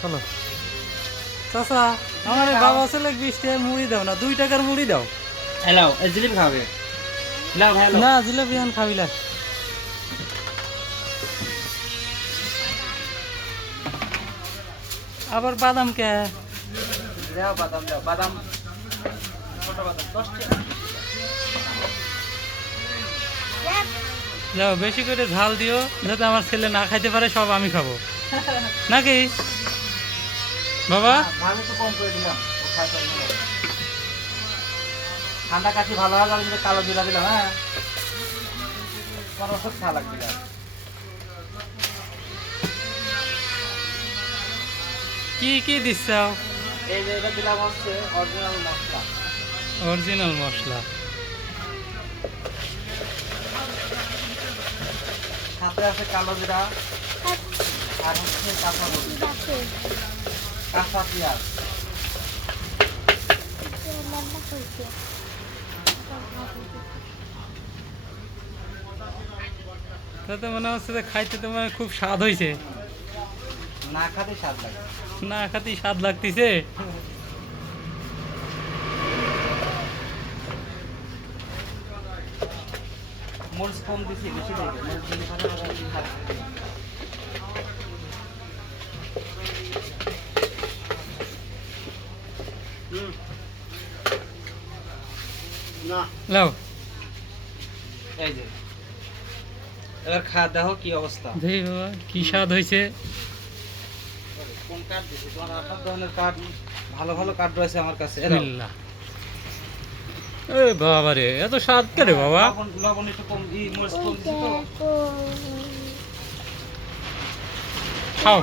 চলো চাচা আমার এই বাবা ছেলে 20 টাকার মুড়ি দাও না, 2 টাকার মুড়ি দাও। এলাও এই জিলিপি খাবে লাও ভাই লাও না জিলাপি আন খাবি না। আবার বাদাম কে? দাও বাদাম দাও বাদাম ছোট বাদাম 10 টাকা যাও বেশি করে ঝাল দিও যাতে আমার ছেলে না খাইতে পারে, সব আমি খাবো নাকি বাবা? ভালো তো কম করে দিলাম ও খাই পারবে না। ঠান্ডা কাশি ভালো হয় তাহলে কালো জিরা দিলাম। হ্যাঁ তোমার ওষুধ খাওয়া লাগবে না। কি কি দিচ্ছ? এই যে এটা দিলাম হচ্ছে অরিজিনাল মশলা। অরিজিনাল মশলা। সাথে আছে কালো জিরা আর হচ্ছে কাঁচা মরিচ কাঁচা পেঁয়াজ। তাতে মনে হচ্ছে যে খাইতে তোমার খুব স্বাদ হয়েছে। না খাতে স্বাদ লাগে। না খাতেই স্বাদ লাগতেছে। মরিচ কম দিছি বেশি দেবে মরিচ দিলে পরে আবার বেশি খারাপ হবে। না লাও এই যে এবার খাওয়া দেখো কি অবস্থা। দেখি বাবা কি স্বাদ হয়েছে। কোন কাঠ দিছি তোমার সব ধরনের কাঠ ভালো ভালো কাঠ রয়েছে আমার কাছে। এ নাও। বিসমিল্লাহ। এ বাবা রে এত স্বাদ কে রে বাবা? লবণ লবণ একটু কম মরিচ কম দিছি তো। খাও।